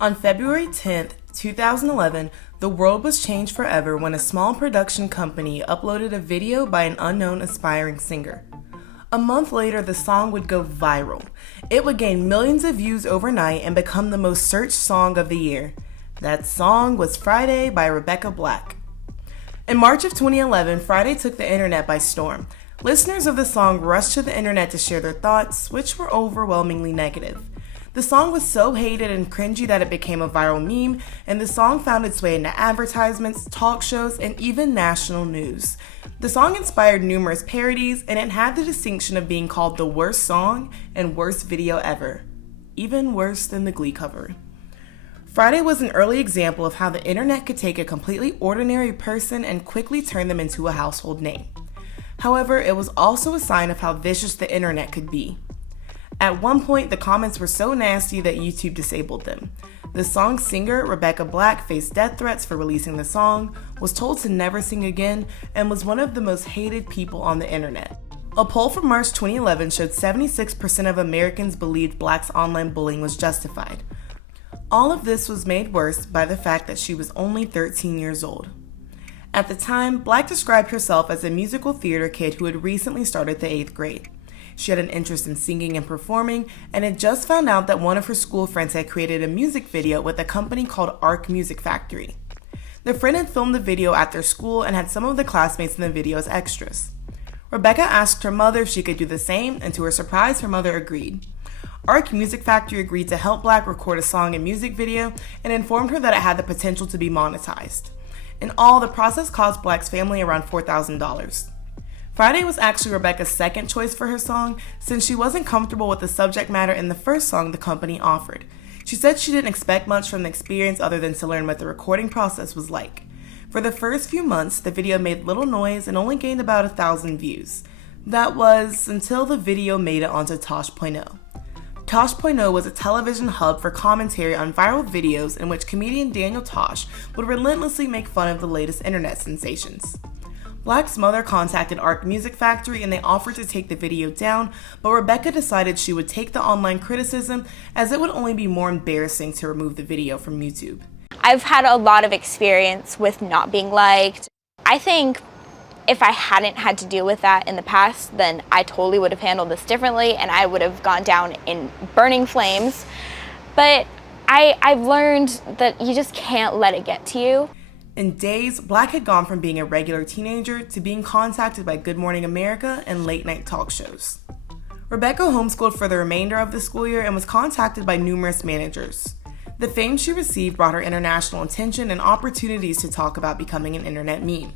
On February 10th, 2011, the world was changed forever when a small production company uploaded a video by an unknown aspiring singer. A month later, the song would go viral. It would gain millions of views overnight and become the most searched song of the year. That song was Friday by Rebecca Black. In March of 2011, Friday took the internet by storm. Listeners of the song rushed to the internet to share their thoughts, which were overwhelmingly negative. The song was so hated and cringy that it became a viral meme, and the song found its way into advertisements, talk shows, and even national news. The song inspired numerous parodies, and it had the distinction of being called the worst song and worst video ever. Even worse than the Glee cover. Friday was an early example of how the internet could take a completely ordinary person and quickly turn them into a household name. However, it was also a sign of how vicious the internet could be. At one point, the comments were so nasty that YouTube disabled them. The song's singer, Rebecca Black, faced death threats for releasing the song, was told to never sing again, and was one of the most hated people on the internet. A poll from March 2011 showed 76% of Americans believed Black's online bullying was justified. All of this was made worse by the fact that she was only 13 years old. At the time, Black described herself as a musical theater kid who had recently started the 8th grade. She had an interest in singing and performing, and had just found out that one of her school friends had created a music video with a company called Arc Music Factory. The friend had filmed the video at their school and had some of the classmates in the video as extras. Rebecca asked her mother if she could do the same, and to her surprise, her mother agreed. Arc Music Factory agreed to help Black record a song and music video, and informed her that it had the potential to be monetized. In all, the process cost Black's family around $4,000. Friday was actually Rebecca's second choice for her song, since she wasn't comfortable with the subject matter in the first song the company offered. She said she didn't expect much from the experience other than to learn what the recording process was like. For the first few months, the video made little noise and only gained about 1,000 views. That was until the video made it onto Tosh.0. Tosh.0 was a television hub for commentary on viral videos in which comedian Daniel Tosh would relentlessly make fun of the latest internet sensations. Black's mother contacted Arc Music Factory and they offered to take the video down, but Rebecca decided she would take the online criticism as it would only be more embarrassing to remove the video from YouTube. I've had a lot of experience with not being liked. I think if I hadn't had to deal with that in the past, then I totally would have handled this differently and I would have gone down in burning flames. But I've learned that you just can't let it get to you. In days, Black had gone from being a regular teenager to being contacted by Good Morning America and late-night talk shows. Rebecca homeschooled for the remainder of the school year and was contacted by numerous managers. The fame she received brought her international attention and opportunities to talk about becoming an internet meme.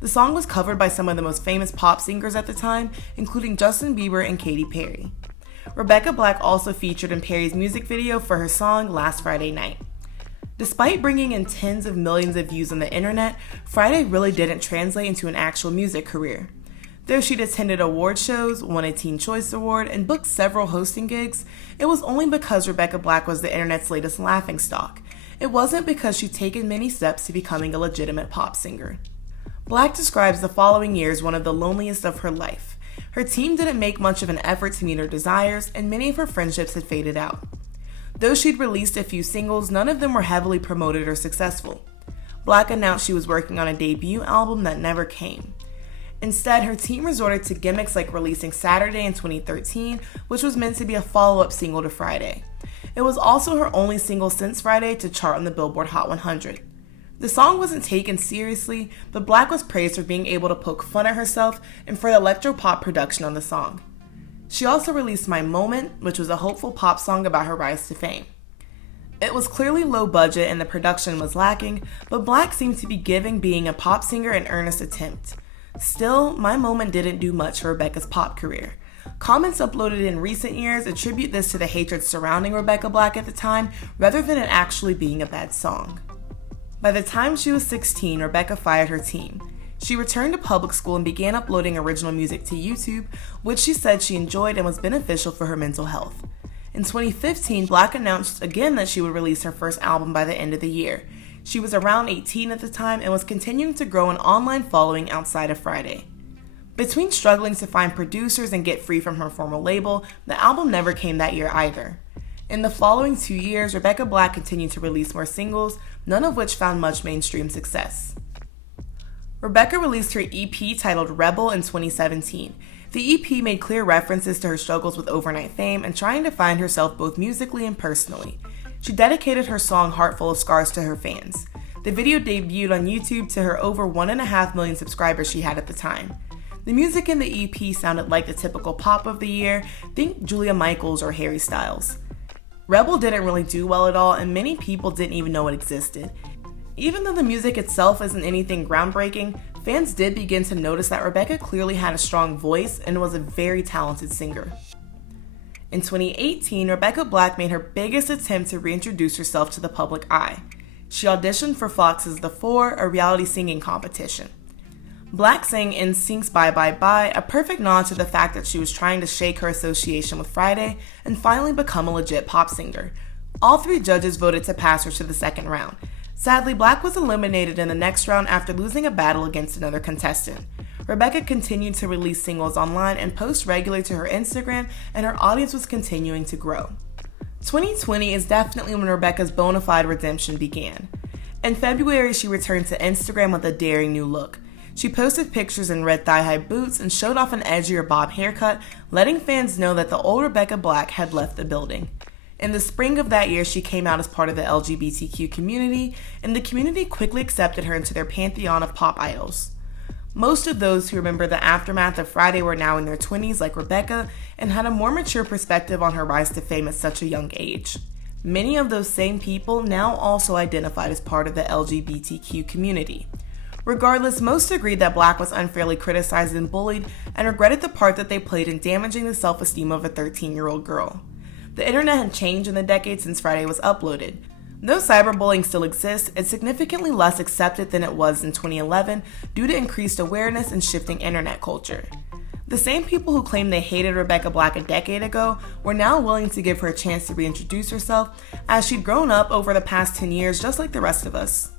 The song was covered by some of the most famous pop singers at the time, including Justin Bieber and Katy Perry. Rebecca Black also featured in Perry's music video for her song Last Friday Night. Despite bringing in tens of millions of views on the internet, Friday really didn't translate into an actual music career. Though she'd attended award shows, won a Teen Choice Award, and booked several hosting gigs, it was only because Rebecca Black was the internet's latest laughingstock. It wasn't because she'd taken many steps to becoming a legitimate pop singer. Black describes the following year as one of the loneliest of her life. Her team didn't make much of an effort to meet her desires, and many of her friendships had faded out. Though she'd released a few singles, none of them were heavily promoted or successful. Black announced she was working on a debut album that never came. Instead, her team resorted to gimmicks like releasing Saturday in 2013, which was meant to be a follow-up single to Friday. It was also her only single since Friday to chart on the Billboard Hot 100. The song wasn't taken seriously, but Black was praised for being able to poke fun at herself and for the electro-pop production on the song. She also released My Moment, which was a hopeful pop song about her rise to fame. It was clearly low budget and the production was lacking, but Black seemed to be giving being a pop singer an earnest attempt. Still, My Moment didn't do much for Rebecca's pop career. Comments uploaded in recent years attribute this to the hatred surrounding Rebecca Black at the time, rather than it actually being a bad song. By the time she was 16, Rebecca fired her team. She returned to public school and began uploading original music to YouTube, which she said she enjoyed and was beneficial for her mental health. In 2015, Black announced again that she would release her first album by the end of the year. She was around 18 at the time and was continuing to grow an online following outside of Friday. Between struggling to find producers and get free from her former label, the album never came that year either. In the following 2 years, Rebecca Black continued to release more singles, none of which found much mainstream success. Rebecca released her EP titled Rebel in 2017. The EP made clear references to her struggles with overnight fame and trying to find herself both musically and personally. She dedicated her song Heart Full of Scars to her fans. The video debuted on YouTube to her over 1.5 million subscribers she had at the time. The music in the EP sounded like the typical pop of the year, think Julia Michaels or Harry Styles. Rebel didn't really do well at all, and many people didn't even know it existed. Even though the music itself isn't anything groundbreaking, fans did begin to notice that Rebecca clearly had a strong voice and was a very talented singer. In 2018, Rebecca Black made her biggest attempt to reintroduce herself to the public eye. She auditioned for Fox's The Four, a reality singing competition. Black sang NSYNC's Bye Bye Bye, a perfect nod to the fact that she was trying to shake her association with Friday and finally become a legit pop singer. All 3 judges voted to pass her to the second round. Sadly, Black was eliminated in the next round after losing a battle against another contestant. Rebecca continued to release singles online and post regularly to her Instagram, and her audience was continuing to grow. 2020 is definitely when Rebecca's bona fide redemption began. In February, she returned to Instagram with a daring new look. She posted pictures in red thigh-high boots and showed off an edgier bob haircut, letting fans know that the old Rebecca Black had left the building. In the spring of that year, she came out as part of the LGBTQ community, and the community quickly accepted her into their pantheon of pop idols. Most of those who remember the aftermath of Friday were now in their 20s like Rebecca and had a more mature perspective on her rise to fame at such a young age. Many of those same people now also identified as part of the LGBTQ community. Regardless, most agreed that Black was unfairly criticized and bullied and regretted the part that they played in damaging the self-esteem of a 13-year-old girl. The internet had changed in the decade since Friday was uploaded. Though cyberbullying still exists, it's significantly less accepted than it was in 2011 due to increased awareness and shifting internet culture. The same people who claimed they hated Rebecca Black a decade ago were now willing to give her a chance to reintroduce herself, as she'd grown up over the past 10 years just like the rest of us.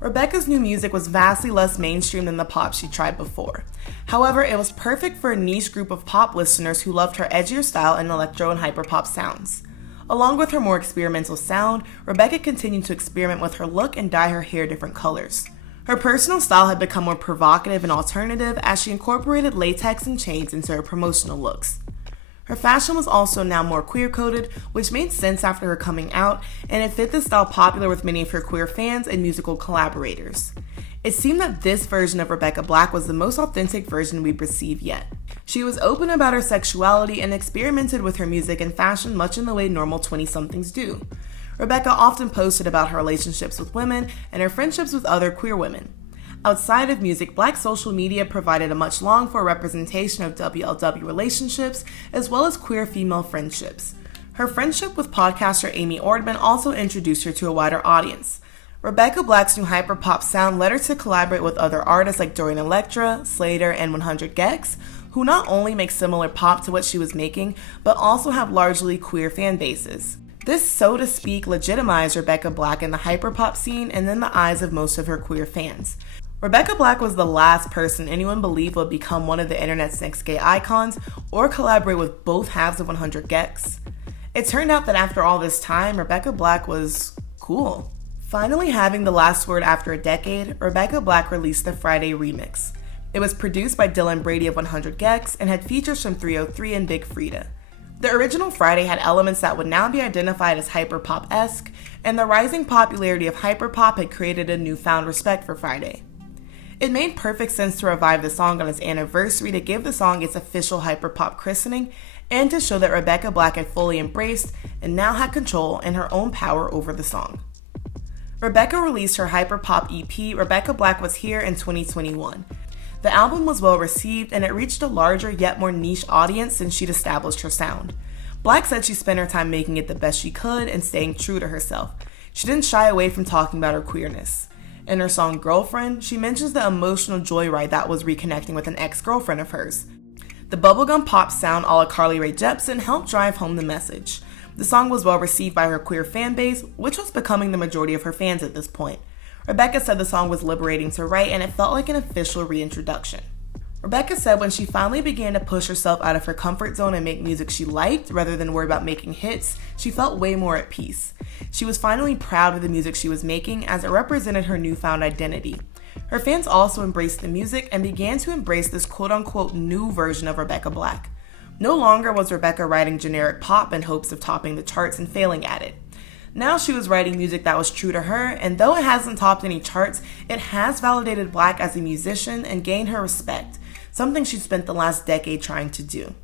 Rebecca's new music was vastly less mainstream than the pop she tried before. However, it was perfect for a niche group of pop listeners who loved her edgier style and electro and hyperpop sounds. Along with her more experimental sound, Rebecca continued to experiment with her look and dye her hair different colors. Her personal style had become more provocative and alternative as she incorporated latex and chains into her promotional looks. Her fashion was also now more queer-coded, which made sense after her coming out, and it fit the style popular with many of her queer fans and musical collaborators. It seemed that this version of Rebecca Black was the most authentic version we'd received yet. She was open about her sexuality and experimented with her music and fashion much in the way normal 20-somethings do. Rebecca often posted about her relationships with women and her friendships with other queer women. Outside of music, Black social media provided a much longed-for representation of WLW relationships, as well as queer female friendships. Her friendship with podcaster Amy Ordman also introduced her to a wider audience. Rebecca Black's new hyperpop sound led her to collaborate with other artists like Dorian Electra, Slater, and 100 Gex, who not only make similar pop to what she was making, but also have largely queer fan bases. This, so to speak, legitimized Rebecca Black in the hyperpop scene and in the eyes of most of her queer fans. Rebecca Black was the last person anyone believed would become one of the internet's next gay icons or collaborate with both halves of 100 Gex. It turned out that after all this time, Rebecca Black was cool. Finally having the last word after a decade, Rebecca Black released the Friday remix. It was produced by Dylan Brady of 100 Gex and had features from 303 and Big Frida. The original Friday had elements that would now be identified as hyperpop-esque, and the rising popularity of hyperpop had created a newfound respect for Friday. It made perfect sense to revive the song on its anniversary to give the song its official hyperpop christening and to show that Rebecca Black had fully embraced and now had control and her own power over the song. Rebecca released her hyperpop EP, Rebecca Black Was Here, in 2021. The album was well received and it reached a larger yet more niche audience since she'd established her sound. Black said she spent her time making it the best she could and staying true to herself. She didn't shy away from talking about her queerness. In her song Girlfriend, she mentions the emotional joyride that was reconnecting with an ex-girlfriend of hers. The bubblegum pop sound a la Carly Rae Jepsen helped drive home the message. The song was well received by her queer fan base, which was becoming the majority of her fans at this point. Rebecca said the song was liberating to write and it felt like an official reintroduction. Rebecca said when she finally began to push herself out of her comfort zone and make music she liked rather than worry about making hits, she felt way more at peace. She was finally proud of the music she was making as it represented her newfound identity. Her fans also embraced the music and began to embrace this quote-unquote new version of Rebecca Black. No longer was Rebecca writing generic pop in hopes of topping the charts and failing at it. Now she was writing music that was true to her, and though it hasn't topped any charts, it has validated Black as a musician and gained her respect, something she spent the last decade trying to do.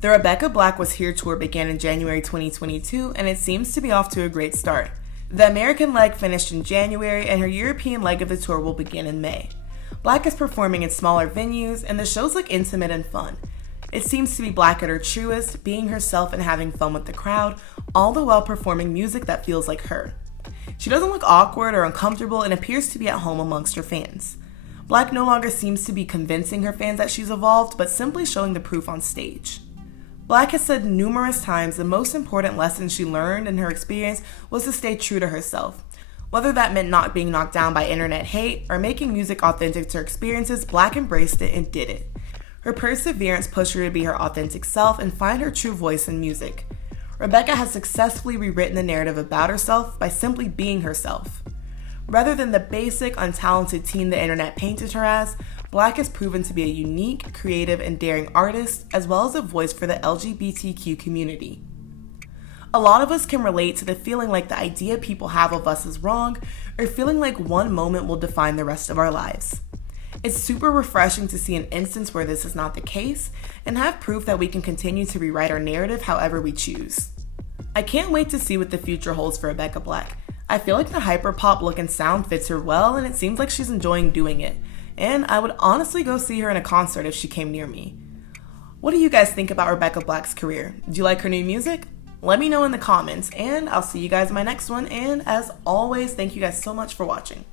The Rebecca Black Was Here tour began in January 2022, and it seems to be off to a great start. The American leg finished in January, and her European leg of the tour will begin in May. Black is performing in smaller venues, and the shows look intimate and fun. It seems to be Black at her truest, being herself and having fun with the crowd, all the while performing music that feels like her. She doesn't look awkward or uncomfortable and appears to be at home amongst her fans. Black no longer seems to be convincing her fans that she's evolved, but simply showing the proof on stage. Black has said numerous times the most important lesson she learned in her experience was to stay true to herself. Whether that meant not being knocked down by internet hate or making music authentic to her experiences, Black embraced it and did it. Her perseverance pushed her to be her authentic self and find her true voice in music. Rebecca has successfully rewritten the narrative about herself by simply being herself. Rather than the basic, untalented teen the internet painted her as, Black has proven to be a unique, creative, and daring artist, as well as a voice for the LGBTQ community. A lot of us can relate to the feeling like the idea people have of us is wrong, or feeling like one moment will define the rest of our lives. It's super refreshing to see an instance where this is not the case, and have proof that we can continue to rewrite our narrative however we choose. I can't wait to see what the future holds for Rebecca Black. I feel like the hyperpop look and sound fits her well, and it seems like she's enjoying doing it. And I would honestly go see her in a concert if she came near me. What do you guys think about Rebecca Black's career? Do you like her new music? Let me know in the comments, and I'll see you guys in my next one. And as always, thank you guys so much for watching.